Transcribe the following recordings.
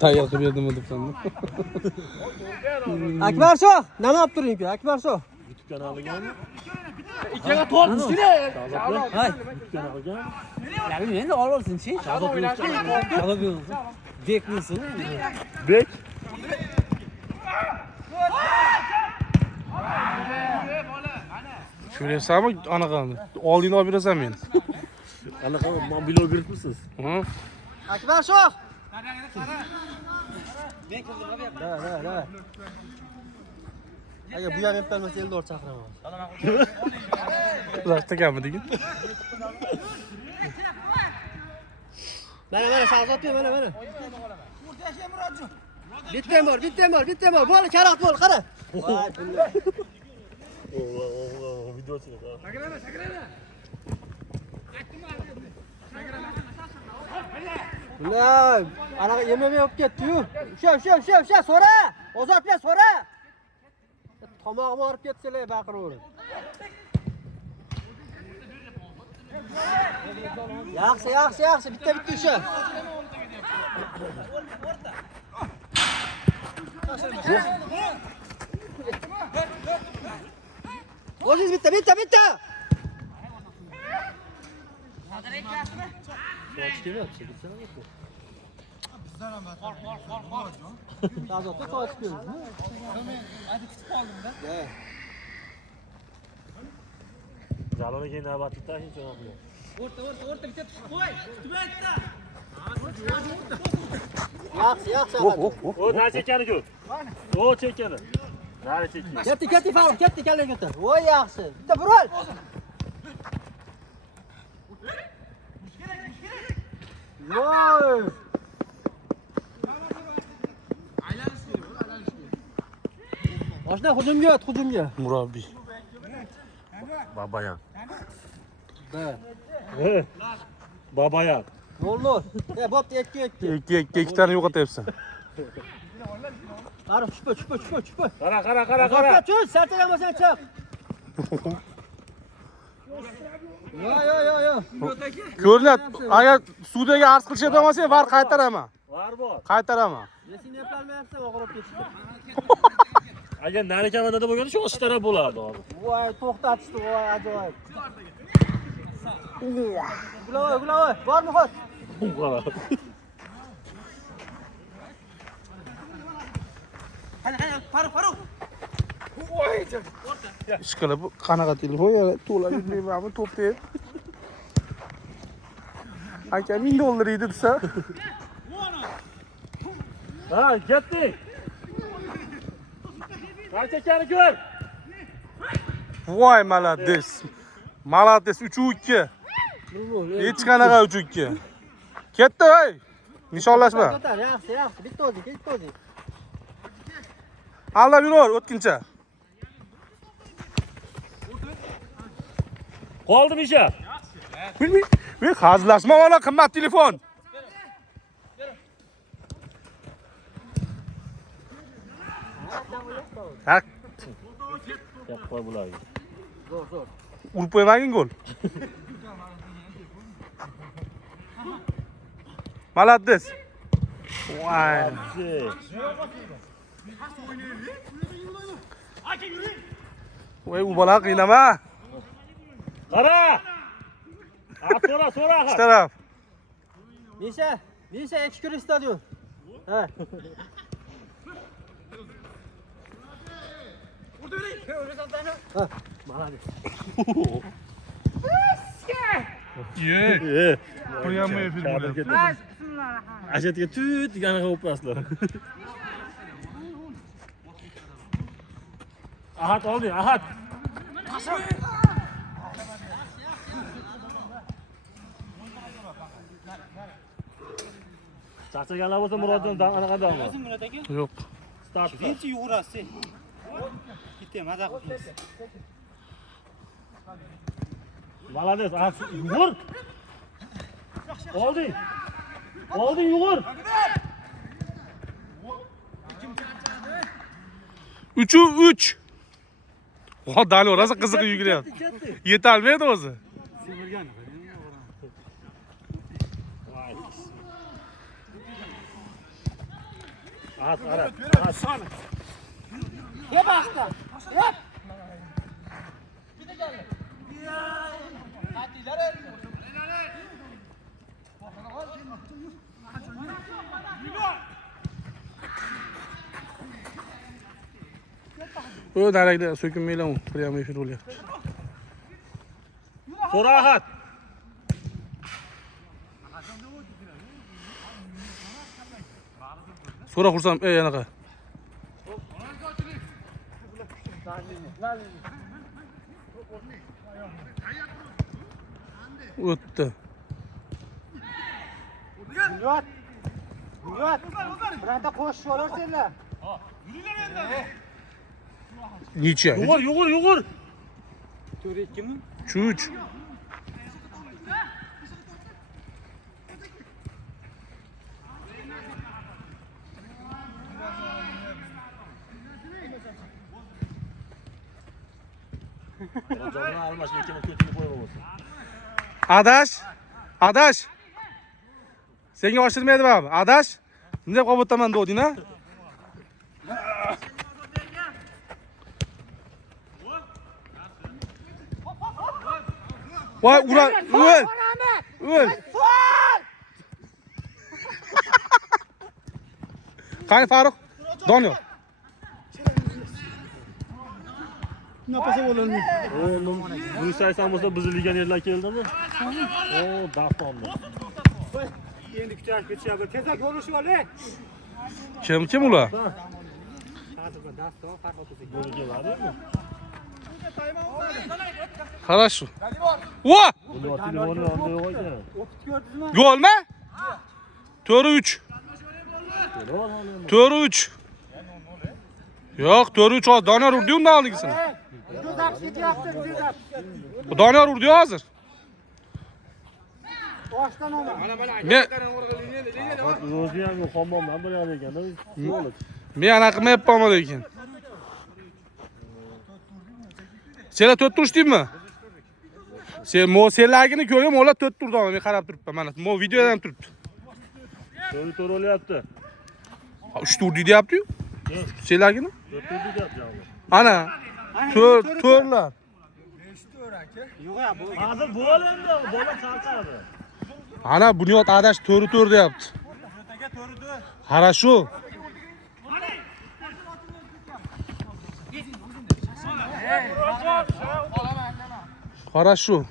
Tayyor qilib berdim debsan. Akbar shoh, nima olib turing-ku? Akbar shoh. YouTube kanaliga İkiye tortmuştu ne? Hay. YouTube kanaliga Ya bilmayman, endi olib olsin-chi. Shahzod bo'lsin. Bek bo'lsin. Bek. Ko'ryapsanmi anaqani? Oldingni olib berasan meni. Anaqa mobil o'giribmisiz? Ha? Akbar shoh. Men kirdim, bu yoqqa. Da. Agar bu ham yapolmasa Eldor chaqiraman. Rashtaganmi degin? Mana Shahzod bu, mana. Bitta bor. Bola karoq bo'l, qara. Voy, bunday. Video chiqadi. Ulan, anaqa yemamay olib ketdi-yu. O'sha, so'ra. Ozodbek, so'ra. Tomog'im og'rib ketsalar baqiraveradi. Yaxshi, bitta o'sha. O'zingiz bitta. Shahzodga sochib qo'ydingizmi? Hadi kutib qoldim-da. Jalolga keyin navbatda hech nima yo'q. O'rta bitta tushib qo'y. Tutib aytdi. Yaxshi. O nari chekani-ku. O chekani. Nari chekani. Ketdi, favor, ketdi, kallaga o'tir. Voy yaxshi. Bitta burol. Voy. Oshna hujumga. Murabbiy. Babayan. Da. Babayan. 0-0. Bo'pti, 2-2. 2 tane yo'qotyapsan. Qara, tushpa. Qara. Cho'z, sarchaganmasan chiq. Yo. Ko'rinadi. Agar sudyaga arz qilishga olmasang, var qaytaraman. Var bor. Qaytaraman. Sen yapolmayapsan, og'irib ketishdi. Agar nari kamanda bo'lganda shu osh taraf bo'lardi hozir. Voy, to'xtatishdi, voy, ajoyib. Gulovoy, bormi xo'sh? Qara. Faruk. Ishqilib qanaqa telefon ya to'lab yurmaymanmi to'p deb. Aka $1000 edi desa. Ha, ketdi. Qarchakani ko'r. Voy, malades. 3-2. Hech qanaqa 3-2. Ketdi, ey. Nishonlashma. Yaxshi. Bitta o'zing. Aldab yur, o'tkincha. Qoldim isha. Men hazillashma, mana qimmat telefon. Tak. Yapma bularga. Zo'r. Urib qo'ymagin gol. Malades. Voy. Voy, u bola qiynama. Qara. So'ra. Ikki taraf. Misha, ekskurs stadion. Ha. Malades. Ye. Qo'yamay efir bo'lyapti. Ajatga tut degani o'paslar. Ahad oldi, Ahad. Charchaganlar bo'lsa Murodjon anaqadami? Murat aka. Yo'q. Start. Birinchi yugurasiz. Bitta maza qilibsiz. Молодец. Yugur. Olding yugur. 3-3. Oha, Dali rosa qiziq yuguryapti. Yetolmaydi o'zi. Az ara. Az. Hep açtı. Hep. O darakda so'kinmaylar u. Prямо efir bo'lyapti. So'rohat. So'ra xursam, anaqa. O'tdi. Bunyod. Bunyod. Biranta qo'shib olarsanglar. Necha? Yugur, yugur. 4-2 mi? 3. Canını almaş, ikini kötünü koymamasın. Adash. Senga oshirmaydi baba. Adash. Bunday qilib o'taman degding a? Voy, ura, o'l. Qani Farruh? Doniyor. Napasa bo'larmi? Oğlum, bu saysan bo'lsa buzilgan yerlar keldimi? Oo, daftonda. Endi kuchayib ketishyapti. Tezroq yo'lishib oling. Kim ular? Hozir daston farq etadi. Böyle geladimi? Хорошо. Vo! Buni telefonu yonida yo'q ekan. O'qit ko'rdingizmi? Golmi? 4-3. 4-3. Yo'q, 4-3 hozir Doniyor urdi undan oldingisini. Juda ketyapti, juda. Doniyor urdi hozir. Boshdan ona. Men O'zi ham xonbondan bo'lar ekanda. Yo'q. men anaqa qilmayapman lekin. Senlar 4 turishdingmi? Senlargini ko'rgan, ular 4 turdi, men qarab turibman. Mana mo videoda ham turibdi. To'g'ri o'lyapti. 3 turdi deyapti-yu. Senlargini? 4 turdi deyapti. Ana 4 to'rlar. Yo'q, bu. Hozir bo'lendi, bola charchadi. Ana Bunyod Adash 4 deyapti. Хорошо. Хорошо.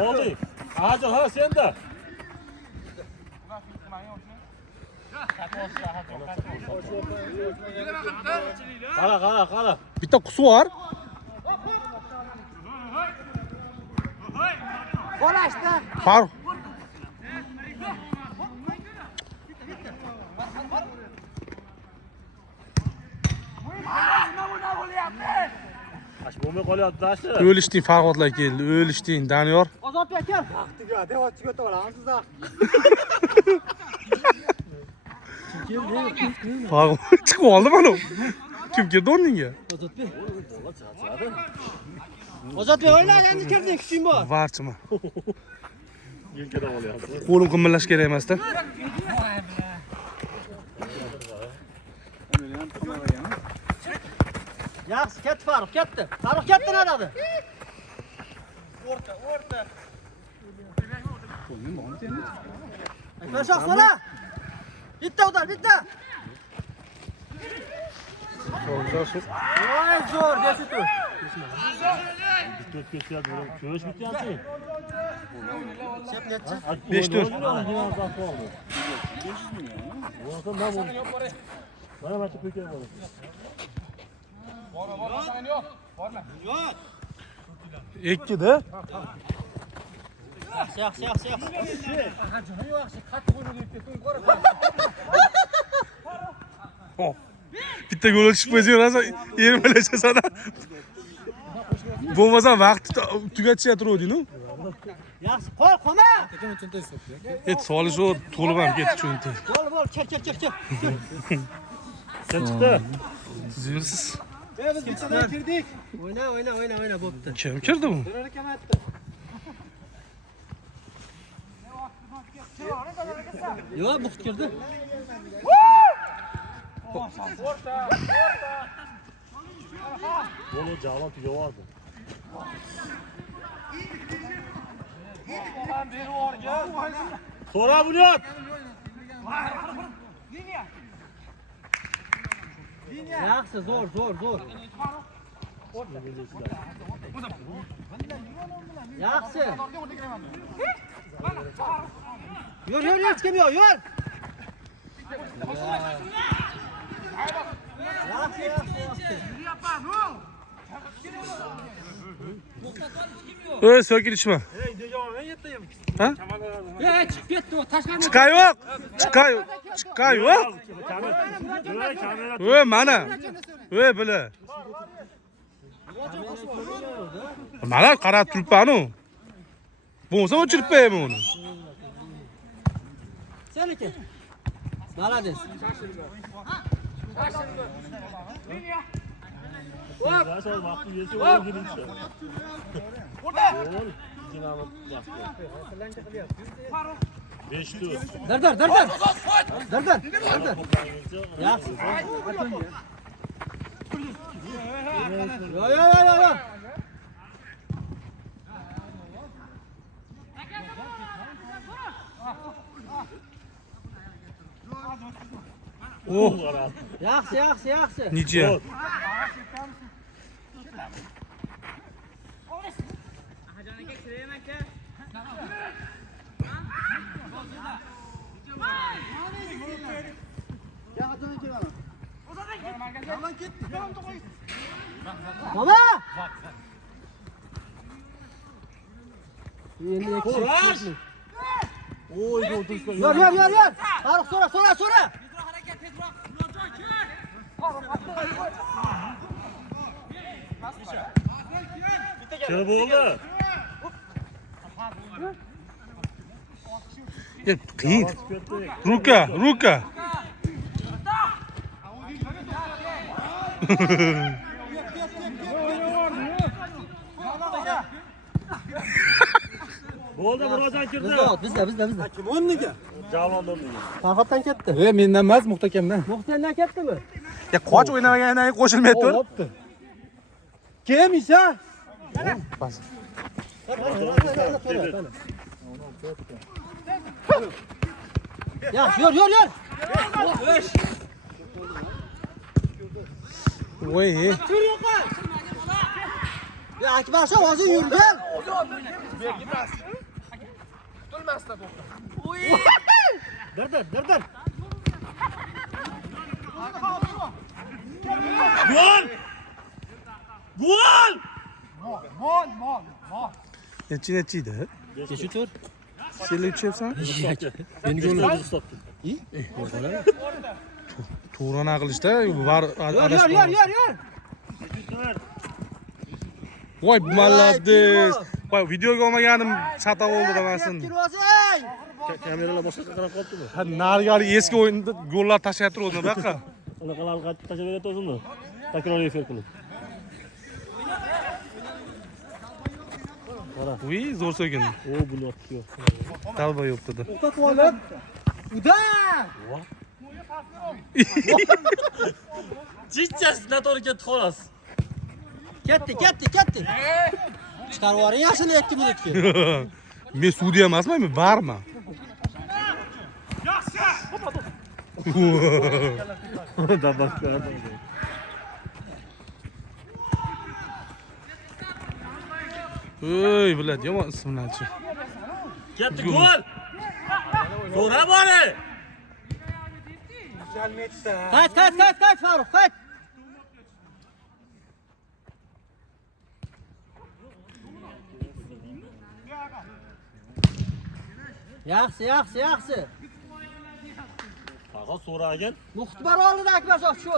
Oldu. Hadi ha sen de. Qara. Bitta qusi bor. Qolashdi. Farruh. Ash bo'lmay qolyapti dashi. O'lishding Farhodlar keldi. O'lishding Doniyor. Ozodbek aka. Vaqtiga devochiga o'taveramiz siz. Farruh chiqib oldi mana. Kim keldi o'rningga? Ozodbek o'ylaganda kirding, kuching bor. Varchima. Yelkadan olyapti. Qo'lim qimirlash kerak emas-da. Yaxshi, ketdi Farruh, ketdi. Farruh ketdi naradi. O'rta. Shoh so'ra. Bitta o'tar, bitta. Voy, zo'r, desitu. Bitta ketyapti. Ko'rish bityapti. Sep necha? 5-4. Mana mana ko'kay bo'ladi. Ikkida. Yaxshi. Bitta gol chiqib qo'yasan, yermalashasan. Bo'lmasa vaqt tugatisha turuvding-ku. Yaxshi, qolma. Solish o to'lib ham ketdi cho'nta. Bo'l, kel. Sen chiqdi. Siz Biz bittadan kirdik. O'yna bo'pti. kim kirdi bu? Döner kamatdi. Yo'q, muht kirdi. Bunu Canan tugavardi. So'ra Bunyod. Yaxshi, zo'r. Yaxshi. Yur, hech kim yo'q, yur. Yaxshi. Ey, so'kil ishma. Ha? Chiqib ketdi, u tashqari. Chiqa yo'q. Ey, mana. Ey, bila. Mana qarab turibman-ku. Bo'lsa o'chirib qo'yaman uni. Seniki. Молодец. Zaten vakti yesi o'ldirinchi. Dar. Yaxshi. Yo. Oh, Yaxshi. necha? Mama! Endi ikki. Oy, o'tirsa. Yur. Farruh, so'ra. Kim bo'ldi? Qiyin. Ruka. Bo'ldi, Murodjon kirdi. Bizda. Kim o'rniga? Javlondan dedi. Farhoddan ketdi. Mendan emas, Muhtakamdan. Muhtardan ketdimi? Ya qoch o'ynamagandan keyin qo'shilmay tur. Bo'pti. Kim isa? Yaxshi, yur. Voy. Ya Akbar shu hozir yurgan. Dar. Gol! Necha edi? Shu tur. Sen uchyapsan? Meni gollarni stopdi. To'g'ri qilishda var Yur. Voy, молодец. Voy, videoga olmaganim chata bo'ldi demasin. Kirvozing. Kameralar boshqa qarab qolibdimi? Ha, narigari eski o'yinda gollar tashlayib turdi bu yoqqa. Unaqalarni qaytib tashlab beryapsizmi? Takror efir qilib. Uy, zo'r so'kin. O, Bunyod yo'q. Talba yo'q dedi. To'xtatib olib. Udan. Jichchasi noto'g'ri ketdi xolos. Ketdi. Chiqarib yuboring yaxshini 2 minutga. Men sudya emasman, men barman. Oy, biladi, yomon ismlarchi. Ketdi gol. So'ra bori. Qayt, Farruh, qayt. Yaxshi. Tag'a so'ragan. Muxtar oldida Akbar shoh shu.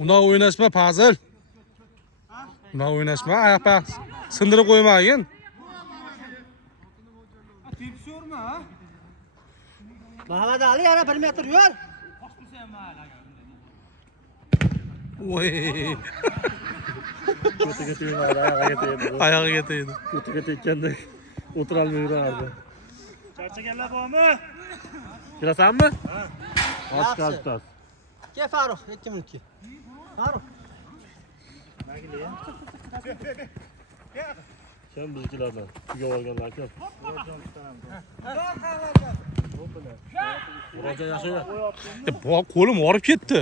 Unda o'ynashma, Fazil. Unda o'ynashma, oyoqqa sindirib qo'ymagin. Tepishyormi, ha? Muhammed Ali yana 1 metr yur. Oy. Kötüge tegmadi, oyog'iga tegdi. Oyog'iga tegdi. Kötüge tekkanda o'tirolmay yurardi. Charchaganlar bormi? Kirasanmi? Ha. Och Yaxshi. qolib turasiz. Ke Farruh, 2 minutga. Farruh. Kim biznikilardan? Tuga olganlar kim? Roja yaxshi. Qo'lim og'rib ketdi.